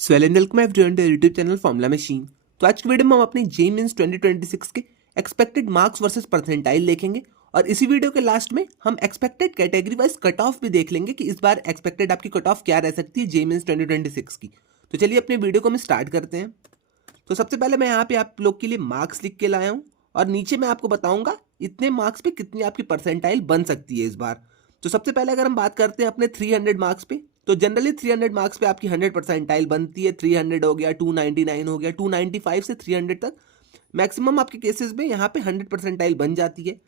So welcome everyone to YouTube channel formula machine. तो आज की वीडियो में हम अपने जेईई मेंस 2026 के एक्सपेक्टेड मार्क्स वर्सेस परसेंटाइल देखेंगे और इसी वीडियो के लास्ट में हम expected category wise cut off भी देख लेंगे कि इस बार एक्सपेक्टेड आपकी कट ऑफ क्या रह सकती है जेईई मेंस 2026 की। तो चलिए अपने वीडियो को हम स्टार्ट करते हैं। तो सबसे पहले मैं यहाँ पे आप लोग के लिए मार्क्स लिख के लाया हूँ और नीचे मैं आपको बताऊंगा इतने मार्क्स पे कितनी आपकी परसेंटाइल बन सकती है इस बार। तो सबसे पहले अगर हम बात करते हैं अपने 300 मार्क्स पे, तो जनरली 300 मार्क्स पे आपकी 100 परसेंटाइल बनती है। 300 हो गया, 299 हो गया, 295 से 300 तक मैक्सिमम आपके केसेस में यहाँ पे 100 परसेंटाइल बन जाती है।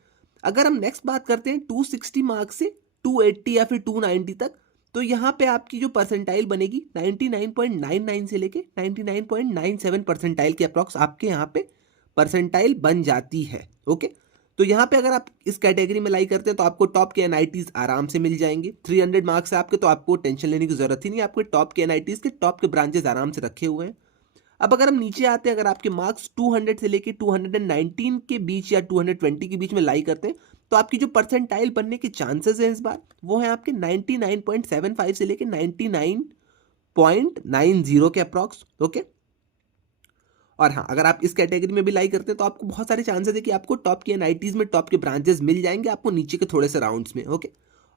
अगर हम नेक्स्ट बात करते हैं 260 मार्क्स से 280 या फिर 290 तक, तो यहाँ पे आपकी जो परसेंटाइल बनेगी 99.99 से लेके 99.97 परसेंटाइल के अप्रॉक्स आपके यहाँ पे परसेंटाइल बन जाती है। ओके, तो यहाँ पे अगर आप इस कैटेगरी में लाई करते हैं तो आपको टॉप के एनआईटीज आराम से मिल जाएंगे। 300 मार्क्स है आपके, तो आपको टेंशन लेने की जरूरत ही नहीं, आपके टॉप के एनआईटीज के टॉप के ब्रांचेस आराम से रखे हुए हैं। अब अगर हम नीचे आते हैं, अगर आपके मार्क्स 200 से लेके 219 के बीच या 220 के बीच में लाई करते हैं, तो आपकी जो परसेंटाइल बनने के चांसेस हैं इस बार वो है आपके 99.75 से लेके 99.90 के अप्रॉक्स। ओके, और हाँ, अगर आप इस कैटेगरी में भी लाई करते हैं तो आपको बहुत सारे चांसेस है कि आपको टॉप के एनआईटीज में टॉप के ब्रांचेस मिल जाएंगे आपको नीचे के थोड़े से राउंड्स में। ओके,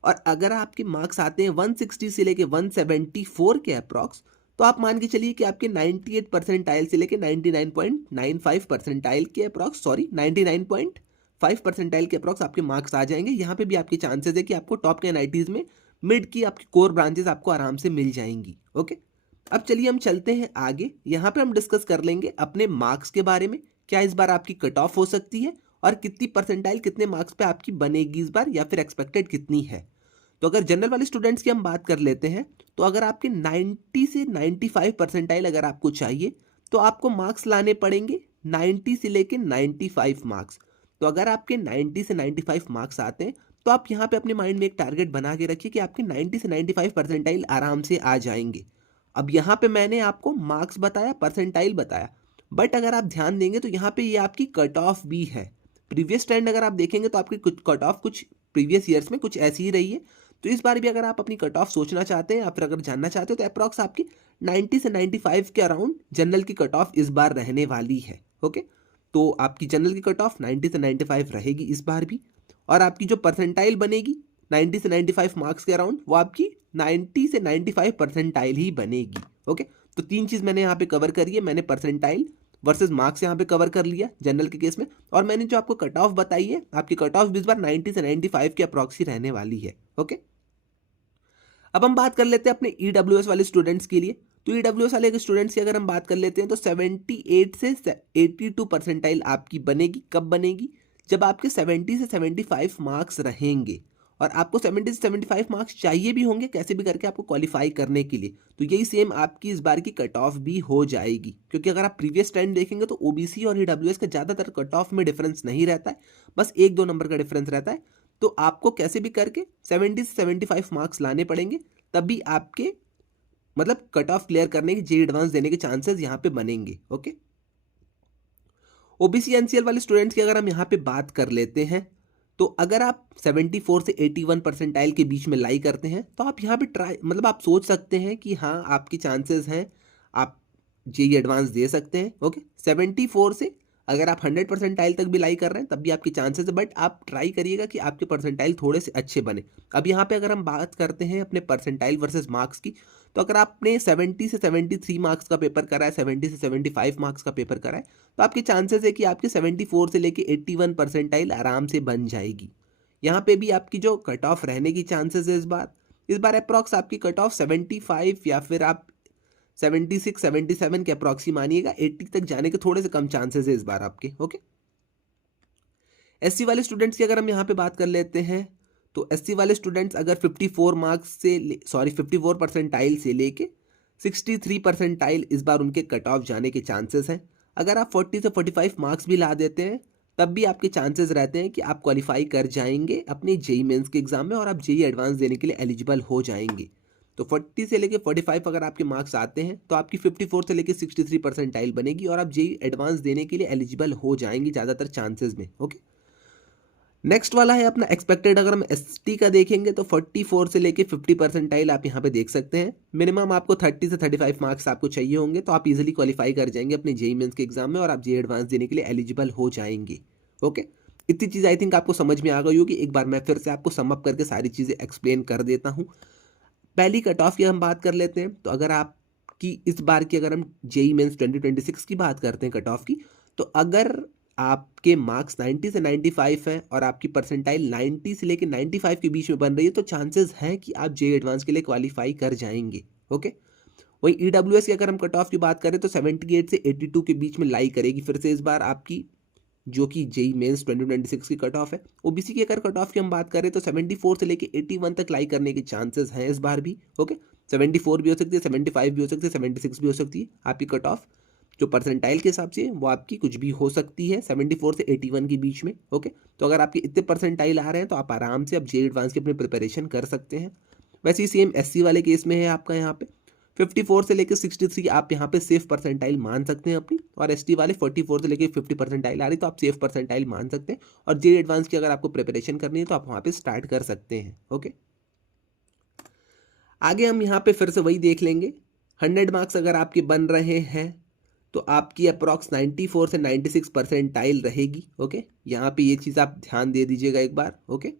और अगर आपके मार्क्स आते हैं 160 से लेके 174 के अप्रॉक्स, तो आप मान के चलिए कि आपके 98 परसेंटाइल से लेके 99.95 परसेंटाइल के अप्रॉक्स, सॉरी 99.5 परसेंटाइल के अप्रॉक्स आपके मार्क्स आ जाएंगे। यहाँ पे भी आपके चांसेस है कि आपको टॉप के एनआईटीज में मिड की आपकी कोर ब्रांचेस आपको आराम से मिल जाएंगी। ओके, अब चलिए हम चलते हैं आगे। यहाँ पे हम डिस्कस कर लेंगे अपने मार्क्स के बारे में, क्या इस बार आपकी कट ऑफ हो सकती है और कितनी परसेंटाइल कितने मार्क्स पे आपकी बनेगी इस बार, या फिर एक्सपेक्टेड कितनी है। तो अगर जनरल वाले स्टूडेंट्स की हम बात कर लेते हैं, तो अगर आपके 90 से 95 परसेंटाइल अगर आपको चाहिए तो आपको मार्क्स लाने पड़ेंगे 90 से लेके 95 मार्क्स। तो अगर आपके 90 से 95 मार्क्स आते हैं तो आप यहाँ पे अपने माइंड में एक टारगेट बना के रखिए कि आपके 90 से 95 परसेंटाइल आराम से आ जाएंगे। अब यहाँ पे मैंने आपको मार्क्स बताया, परसेंटाइल बताया, बट अगर आप ध्यान देंगे तो यहाँ पे ये आपकी कट ऑफ भी है। प्रीवियस ट्रेंड अगर आप देखेंगे तो आपकी कुछ कट ऑफ कुछ प्रीवियस ईयर्स में कुछ ऐसी ही रही है। तो इस बार भी अगर आप अपनी कट ऑफ सोचना चाहते हैं या फिर अगर जानना चाहते हो तो अप्रॉक्स आपकी 90 से 95 के अराउंड जनरल की कट ऑफ इस बार रहने वाली है। ओके, तो आपकी जनरल की कट ऑफ 90 से 95 रहेगी इस बार भी, और आपकी जो परसेंटाइल बनेगी 90 से 95 मार्क्स के अराउंड वो आपकी 90 से 95 परसेंटाइल ही बनेगी। ओके, तो तीन चीज़ मैंने यहाँ पे कवर करी है। मैंने परसेंटाइल वर्सेस मार्क्स यहाँ पे कवर कर लिया जनरल के केस में, और मैंने जो आपको कट ऑफ बताई है, आपकी कट ऑफ भी इस बार 90 से 95 के अप्रॉक्स ही रहने वाली है। ओके, अब हम बात कर लेते हैं अपने ईडब्ल्यूएस वाले स्टूडेंट्स के लिए। तो ईडब्ल्यूएस वाले स्टूडेंट्स की अगर हम बात कर लेते हैं तो 78 से 82 परसेंटाइल आपकी बनेगी। कब बनेगी? जब आपके 70 से 75 मार्क्स रहेंगे, और आपको 70 से 75 मार्क्स चाहिए भी होंगे कैसे भी करके आपको क्वालिफाई करने के लिए। तो यही सेम आपकी इस बार की कट ऑफ भी हो जाएगी, क्योंकि अगर आप प्रीवियस ट्रेंड देखेंगे तो ओबीसी और ईडब्ल्यूएस का ज़्यादातर कट ऑफ में डिफरेंस नहीं रहता है, बस 1-2 नंबर का डिफरेंस रहता है। तो आपको कैसे भी करके 70 से 75 मार्क्स लाने पड़ेंगे, तभी आपके मतलब कट ऑफ क्लियर करने के, जेईई एडवांस देने के चांसेस यहाँ पे बनेंगे। ओके, ओबीसी एनसीएल वाले स्टूडेंट्स की अगर हम यहाँ पे बात कर लेते हैं, तो अगर आप 74 से 81 परसेंटाइल के बीच में लाई करते हैं तो आप यहाँ पे ट्राई, मतलब आप सोच सकते हैं कि हाँ आपकी चांसेस हैं, आप जेईई एडवांस दे सकते हैं। ओके, 74 से अगर आप 100 परसेंटाइल तक भी लाई कर रहे हैं तब भी आपकी चांसेस है, बट आप ट्राई करिएगा कि आपके परसेंटाइल थोड़े से अच्छे बने। अब यहाँ पे अगर हम बात करते हैं अपने परसेंटाइल वर्सेस मार्क्स की, तो अगर आपने 70 से 73 मार्क्स का पेपर करा है, 70 से 75 मार्क्स का पेपर करा है, तो आपके चांसेस है कि आपके 74 से लेके 81 परसेंटाइल आराम से बन जाएगी। यहाँ पे भी आपकी जो कट ऑफ रहने की चांसेस है इस बार अप्रॉक्स आपकी कट ऑफ 75 या फिर आप 76 77 के अप्रॉक्स ही मानिएगा। 80 तक जाने के थोड़े से कम चांसेस है इस बार आपके। ओके, एससी वाले स्टूडेंट्स की अगर हम यहाँ पे बात कर लेते हैं, तो एससी वाले स्टूडेंट्स अगर 54 मार्क्स से 54 परसेंटाइल से लेके 63 परसेंटाइल इस बार उनके कट ऑफ जाने के चांसेस हैं। अगर आप 40 से 45 मार्क्स भी ला देते हैं तब भी आपके चांसेस रहते हैं कि आप क्वालिफाई कर जाएंगे अपने जेईई मेंस के एग्जाम में और आप जेईई एडवांस देने के लिए एलिजिबल हो जाएंगे। तो 40 से लेके 45 अगर आपके मार्क्स आते हैं तो आपकी 54 से लेके 63 परसेंटाइल बनेगी और आप जेईई एडवांस देने के लिए एलिजिबल हो जाएंगे ज़्यादातर चांसेस में। ओके, नेक्स्ट वाला है अपना एक्सपेक्टेड। अगर हम एसटी का देखेंगे तो 44 से लेके 50 परसेंटाइल आप यहाँ पे देख सकते हैं। मिनिमम आपको 30 से 35 मार्क्स आपको चाहिए होंगे, तो आप इजीली क्वालिफाई कर जाएंगे अपने जेईई मेंस के एग्जाम में और आप जेईई एडवांस देने के लिए एलिजिबल हो जाएंगे। ओके, इतनी चीज़ आई थिंक आपको समझ में आ गई होगी। एक बार मैं फिर से आपको सम अप करके सारी चीज़ें एक्सप्लेन कर देता हूँ। पहली कट ऑफ की हम बात कर लेते हैं। तो अगर आपकी इस बार की अगर हम जेईई मेंस 2026 की बात करते हैं कट ऑफ की, तो अगर आपके मार्क्स 90 से 95 हैं और आपकी परसेंटाइल 90 से लेकर 95 के बीच में बन रही है, तो चांसेस हैं कि आप जेईई एडवांस के लिए क्वालिफाई कर जाएंगे। ओके, वही ईडब्ल्यूएस की अगर हम कट ऑफ की बात करें तो 78 से 82 के बीच में लाई करेगी फिर से इस बार आपकी, जो कि जेईई मेंस 2026 की कट ऑफ है। ओबीसी की अगर कट ऑफ की हम बात करें तो 74 से लेके 81 तक लाई करने के चांसेस हैं इस बार भी। ओके, 74 भी हो सकती है, 75 भी हो सकती है, 76 भी हो सकती है। आपकी कट ऑफ जो परसेंटाइल के हिसाब से वो आपकी कुछ भी हो सकती है 74 से 81 के बीच में। ओके, तो अगर आपके इतने परसेंटाइल आ रहे हैं तो आप आराम से अब जेईई एडवांस की अपनी प्रिपरेशन कर सकते हैं। वैसे ही सेम एससी वाले केस में है आपका यहाँ पे 54 से लेकर 63 आप यहाँ पे सेफ परसेंटाइल मान सकते हैं अपनी, और एसटी वाले 44 से लेकर 50 परसेंटाइल आ रही तो आप सेफ परसेंटाइल मान सकते हैं। और जेईई एडवांस की अगर आपको प्रिपरेशन करनी है तो आप वहाँ पे स्टार्ट कर सकते हैं। ओके, आगे हम यहाँ पे फिर से वही देख लेंगे। 100 मार्क्स अगर आपके बन रहे हैं तो आपकी अप्रॉक्स 94 से 96 परसेंटाइल रहेगी। ओके, यहाँ पे ये चीज़ आप ध्यान दे दीजिएगा एक बार। ओके,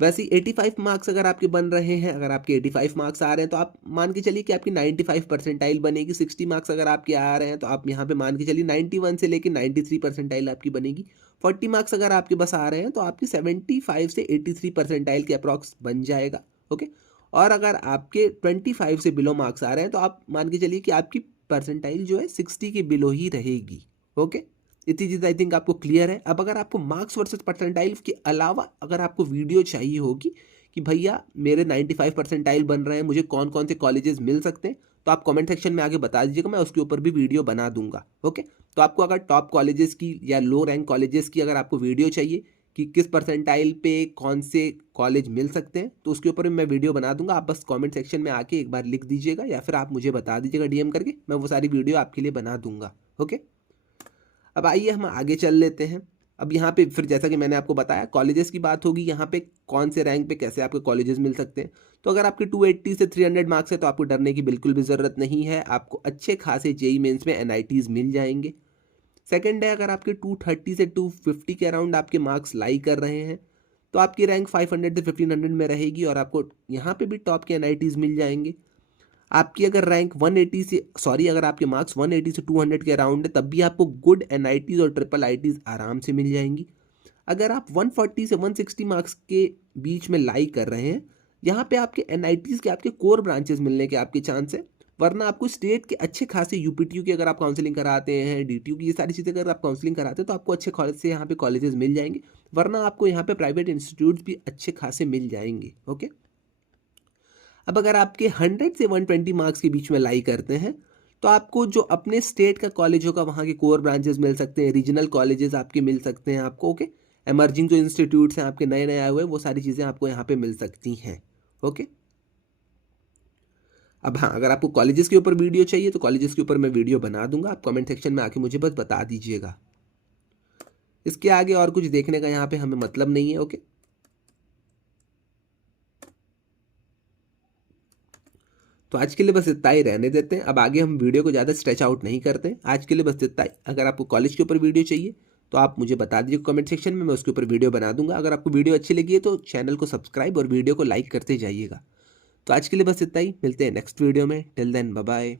वैसे 85 मार्क्स अगर आपके बन रहे हैं, अगर आपके 85 मार्क्स आ रहे हैं तो आप मान के चलिए कि आपकी 95 परसेंटाइल बनेगी। 60 मार्क्स अगर आपके आ रहे हैं तो आप यहाँ पे मान के चलिए 91 से लेकर 93 परसेंटाइल आपकी बनेगी। 40 मार्क्स अगर आपके बस आ रहे हैं तो आपकी 75 से 83 परसेंटाइल के अप्रॉक्स बन जाएगा। ओके, और अगर आपके 25 से बिलो मार्क्स आ रहे हैं तो आप मान के चलिए कि आपकी परसेंटाइल जो है 60 के बिलो ही रहेगी। ओके, इतनी चीज़ आई थिंक आपको क्लियर है। अब अगर आपको मार्क्स वर्सेस परसेंटाइल के अलावा अगर आपको वीडियो चाहिए होगी कि भैया मेरे 95 परसेंटाइल बन रहे हैं, मुझे कौन कौन से कॉलेजेस मिल सकते हैं, तो आप कमेंट सेक्शन में आगे बता दीजिएगा, मैं उसके ऊपर भी वीडियो बना दूंगा। ओके, तो आपको अगर टॉप कॉलेजेस की या लो रैंक कॉलेजेस की अगर आपको वीडियो चाहिए कि किस परसेंटाइल पे कौन से कॉलेज मिल सकते हैं, तो उसके ऊपर मैं वीडियो बना दूंगा। आप बस कमेंट सेक्शन में आके एक बार लिख दीजिएगा या फिर आप मुझे बता दीजिएगा डीएम करके, मैं वो सारी वीडियो आपके लिए बना दूंगा। ओके, अब आइए हम आगे चल लेते हैं। अब यहाँ पे फिर जैसा कि मैंने आपको बताया कॉलेजेस की बात होगी, यहाँ पे कौन से रैंक पे कैसे आपके कॉलेजेस मिल सकते हैं। तो अगर आपके 280 से 300 मार्क्स है तो आपको डरने की बिल्कुल भी ज़रूरत नहीं है, आपको अच्छे खासे जेईई मेंस में एनआईटीज़ मिल जाएंगे। सेकंड है, अगर आपके 230 से 250 के अराउंड आपके मार्क्स लाई कर रहे हैं तो आपकी रैंक 500 से 1500 में रहेगी और आपको यहाँ पे भी टॉप के एनआईटीज़ मिल जाएंगे। आपकी अगर रैंक 180 से अगर आपके मार्क्स 180 से 200 के अराउंड है तब भी आपको गुड एनआईटीज़ और ट्रिपल आईटीज़ आराम से मिल जाएंगी। अगर आप 140 से 160 मार्क्स के बीच में लाई कर रहे हैं, यहाँ पे आपके एनआईटीज़ के आपके कोर ब्रांचेस मिलने के आपके चांस है। वरना आपको स्टेट के अच्छे खासे यूपीटीयू की अगर आप काउंसलिंग कराते हैं, डीटीयू की, ये सारी चीज़ें अगर आप काउंसलिंग कराते हैं तो आपको अच्छे कॉलेज से यहाँ पे कॉलेजेस मिल जाएंगे। वरना आपको यहाँ पे प्राइवेट इंस्टीट्यूट्स भी अच्छे खासे मिल जाएंगे। ओके, अब अगर आपके 100 से 120 मार्क्स के बीच में लाई करते हैं तो आपको जो अपने स्टेट का कॉलेज होगा वहाँ के कोर ब्रांचेस मिल सकते हैं, रीजनल कॉलेजेस आपके मिल सकते हैं आपको। ओके, एमर्जिंग जो इंस्टीट्यूट्स हैं आपके नए नए आए हुए, वो सारी चीज़ें आपको यहाँ पे मिल सकती हैं। ओके, अब हाँ, अगर आपको कॉलेजेस के ऊपर वीडियो चाहिए तो कॉलेजेस के ऊपर मैं वीडियो बना दूंगा, आप कमेंट सेक्शन में आके मुझे बस बता दीजिएगा। इसके आगे और कुछ देखने का यहाँ पे हमें मतलब नहीं है। ओके, तो आज के लिए बस इतना ही रहने देते हैं। अब आगे हम वीडियो को ज़्यादा स्ट्रेच आउट नहीं करते हैं। आज के लिए बस इतना ही। अगर आपको कॉलेज के ऊपर वीडियो चाहिए तो आप मुझे बता दीजिए कमेंट सेक्शन में, मैं उसके ऊपर वीडियो बना दूंगा। अगर आपको वीडियो अच्छी लगी है तो चैनल को सब्सक्राइब और वीडियो को लाइक करते जाइएगा। तो आज के लिए बस इतना ही, मिलते हैं नेक्स्ट वीडियो में। Till then bye bye.